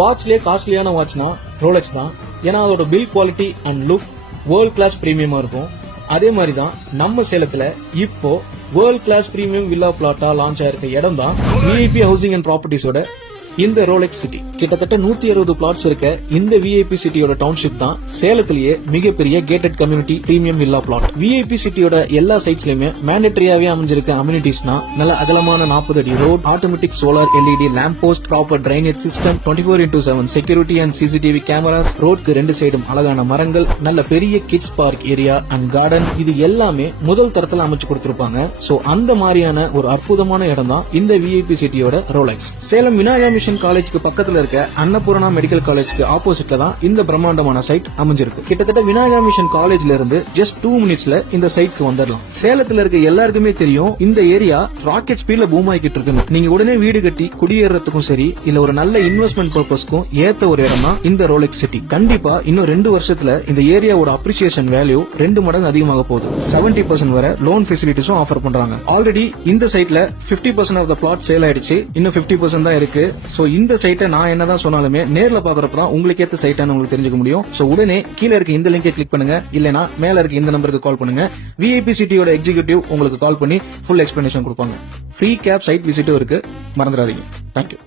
வாட்ச்லயே காஸ்ட்லியான வாட்ச்னா ரோலெக்ஸ் தான். ஏன்னா அதோட build quality and look world class பிரீமியமா இருக்கும். அதே மாதிரி தான் நம்ம சேலத்துல இப்போ வேர்ல்ட் கிளாஸ் பிரீமியம் வில்லா பிளாட்டா லான்ச் ஆயிருக்க இடம் தான் விஐபி ஹவுசிங் அண்ட் ப்ராப்பர்ட்டிஸோட இந்த ரோலெக்ஸ் சிட்டி. கிட்டத்தட்ட 160 பிளாட்ஸ் இருக்க இந்த விஐபி சிட்டியோட டவுன்ஷிப் தான் சேலத்திலேயே மிகப்பெரிய gated community premium villa plot. VIP சிட்டியோட எல்லா சைட்ஸ்லயுமே மேண்டேட்டரியாவே அமைஞ்சிருக்க அம்யூனிட்டிஸ்னா நல்ல அகலமான 40 அடி road, automatic solar LED lamp post, proper drainage system, 24/7 security and CCTV cameras, ரோட்க்கு 2 சைடும் அழகான மரங்கள், நல்ல பெரிய kids park area and garden, இது எல்லாமே முதல் தரத்துல அமைச்சு கொடுத்திருப்பாங்க. சோ அந்த மாதிரியான ஒரு அற்புதமான இடம் தான் இந்த விஐபி சிட்டியோட ரோலெக்ஸ். சேலம் விநாயகா மிஷன் காலேஜ்க்கு பக்கத்துல இருக்க அன்னபூர்ணா மெடிக்கல் காலேஜ்க்கு ஆப்போசிட்ல தான் இந்த பிரம்மாண்டமான சைட் அமைஞ்சிருக்கு. கிட்டத்தட்ட விநாயகா மிஷன் காலேஜ்ல இருந்து ஜஸ்ட் 2 மினிட்ஸ்ல இந்த சைட்க்கு வந்துடலாம். சேலத்துல இருக்க எல்லாருக்குமே தெரியும் இந்த ஏரியா ராக்கெட் ஸ்பீட்ல பூம் ஆகிட்டு இருக்குன்னு. நீங்க உடனே வீடு கட்டி குடியேறதுக்கும் சரி இல்ல ஒரு நல்ல இன்வெஸ்ட்மெண்ட் பர்பஸ்க்கும் ஏத்த ஒரு இடம் தான் இந்த ரோலெக்ஸ் சிட்டி. கண்டிப்பா இன்னும் 2 வருஷத்துல இந்த ஏரியாவோட அப்ரிசியேஷன் வேல்யூ 2 மடங்கு அதிகமாக போகுது. 70% வரை லோன் ஃபெசிலிட்டிஸும் ஆஃபர் பண்றாங்க. ஆல்ரெடி இந்த சைட்ல 50% ஆஃப் த பிளாட் சேல் ஆயிடுச்சு. இன்னும் 50% தான் இருக்கு. சோ இந்த சைட்டை நான் என்னதான் சொன்னாலுமே நேர்ல பாக்குறப்ப தான் உங்களுக்கு ஏத்த சைட்டான உங்களுக்கு தெரிஞ்சுக்க முடியும். சோ உடனே கீழே இருக்க இந்த லிங்கை கிளிக் பண்ணுங்க, இல்லனா மேல இருக்க இந்த நம்பருக்கு கால் பண்ணுங்க. விஐபி சிட்டியோட எக்ஸிகியூட்டிவ் உங்களுக்கு கால் பண்ணி ஃபுல் எக்ஸ்பிளனேஷன் கொடுப்பாங்க. ஃப்ரீ கேப் சைட் விசிட்டும் இருக்கு, மறந்துடாதீங்க. தேங்க்யூ.